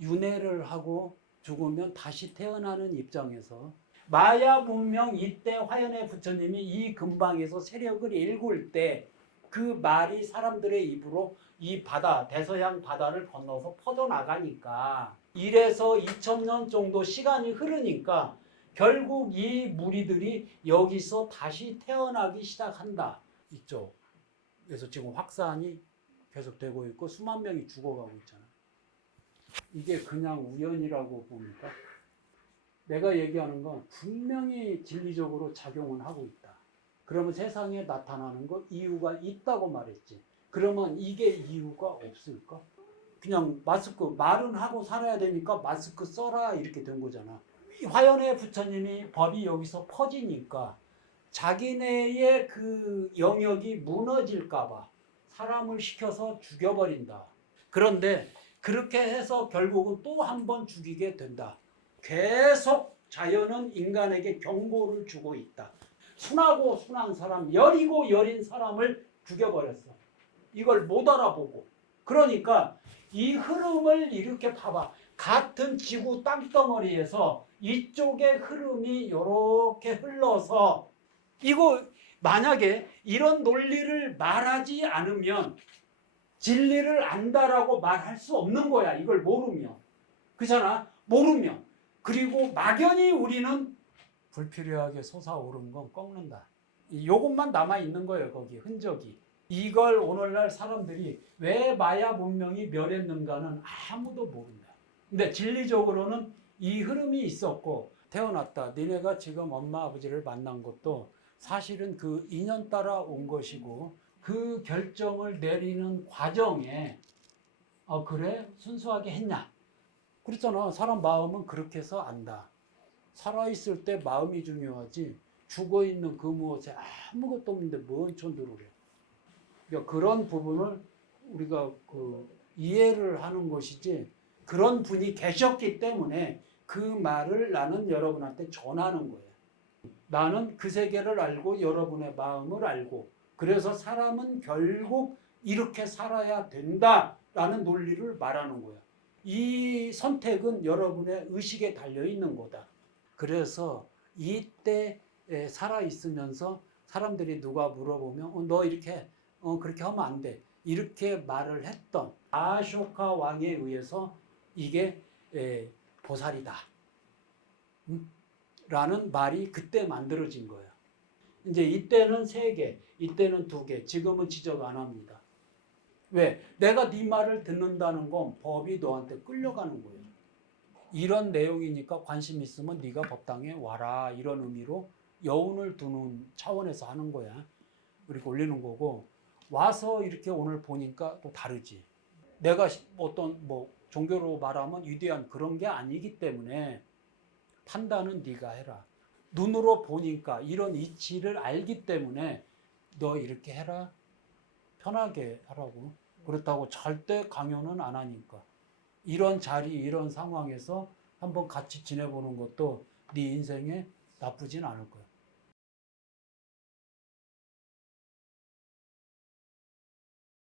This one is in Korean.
윤회를 하고 죽으면 다시 태어나는 입장에서 마야 문명 이때 화연의 부처님이 이 근방에서 세력을 일굴 때 그 말이 사람들의 입으로 이 바다 대서양 바다를 건너서 퍼져 나가니까 이래서 2000년 정도 시간이 흐르니까 결국 이 무리들이 여기서 다시 태어나기 시작한다. 이쪽. 그래서 지금 확산이 계속되고 있고 수만 명이 죽어가고 있잖아. 이게 그냥 우연이라고 봅니까? 내가 얘기하는 건 분명히 진리적으로 작용은 하고 있다. 그러면 세상에 나타나는 거 이유가 있다고 말했지. 그러면 이게 이유가 없을까? 그냥 마스크 말은 하고 살아야 되니까 마스크 써라 이렇게 된 거잖아. 이 화연의 부처님이 법이 여기서 퍼지니까 자기네의 그 영역이 무너질까봐 사람을 시켜서 죽여버린다. 그런데 그렇게 해서 결국은 또 한 번 죽이게 된다. 계속 자연은 인간에게 경고를 주고 있다. 순하고 순한 사람, 여리고 여린 사람을 죽여버렸어. 이걸 못 알아보고. 그러니까 이 흐름을 이렇게 봐봐. 같은 지구 땅덩어리에서 이쪽의 흐름이 이렇게 흘러서 이거 만약에 이런 논리를 말하지 않으면 진리를 안다라고 말할 수 없는 거야. 이걸 모르면. 그잖아. 모르면. 그리고 막연히 우리는 불필요하게 솟아오른 건 꺾는다. 이 요것만 남아 있는 거예요. 거기 흔적이. 이걸 오늘날 사람들이 왜 마야 문명이 멸했는가는 아무도 모른다. 근데 진리적으로는 이 흐름이 있었고 태어났다. 니네가 지금 엄마 아버지를 만난 것도 사실은 그 인연 따라 온 것이고 그 결정을 내리는 과정에 어 그래 순수하게 했냐? 그렇잖아. 사람 마음은 그렇게 해서 안다. 살아있을 때 마음이 중요하지 죽어 있는 그 무엇에 아무것도 없는데 뭔 촌들을 해. 그러니까 그런 부분을 우리가 그 이해를 하는 것이지 그런 분이 계셨기 때문에 그 말을 나는 여러분한테 전하는 거예요. 나는 그 세계를 알고 여러분의 마음을 알고 그래서 사람은 결국 이렇게 살아야 된다라는 논리를 말하는 거야. 이 선택은 여러분의 의식에 달려 있는 거다. 그래서 이때 살아 있으면서 사람들이 누가 물어보면 어, 너 이렇게 어, 그렇게 하면 안 돼. 이렇게 말을 했던 아쇼카 왕에 의해서 이게 에, 보살이다. 음? 라는 말이 그때 만들어진 거예요. 이제 이때는 세 개, 이때는 두 개, 지금은 지적 안 합니다. 왜? 내가 네 말을 듣는다는 건 법이 너한테 끌려가는 거예요. 이런 내용이니까 관심 있으면 네가 법당에 와라 이런 의미로 여운을 두는 차원에서 하는 거야. 그리고 올리는 거고 와서 이렇게 오늘 보니까 또 다르지. 내가 어떤 뭐 종교로 말하면 위대한 그런 게 아니기 때문에 판단은 네가 해라. 눈으로 보니까 이런 이치를 알기 때문에 너 이렇게 해라. 편하게 하라고. 그렇다고 절대 강요는 안 하니까. 이런 자리, 이런 상황에서 한번 같이 지내보는 것도 네 인생에 나쁘진 않을 거야.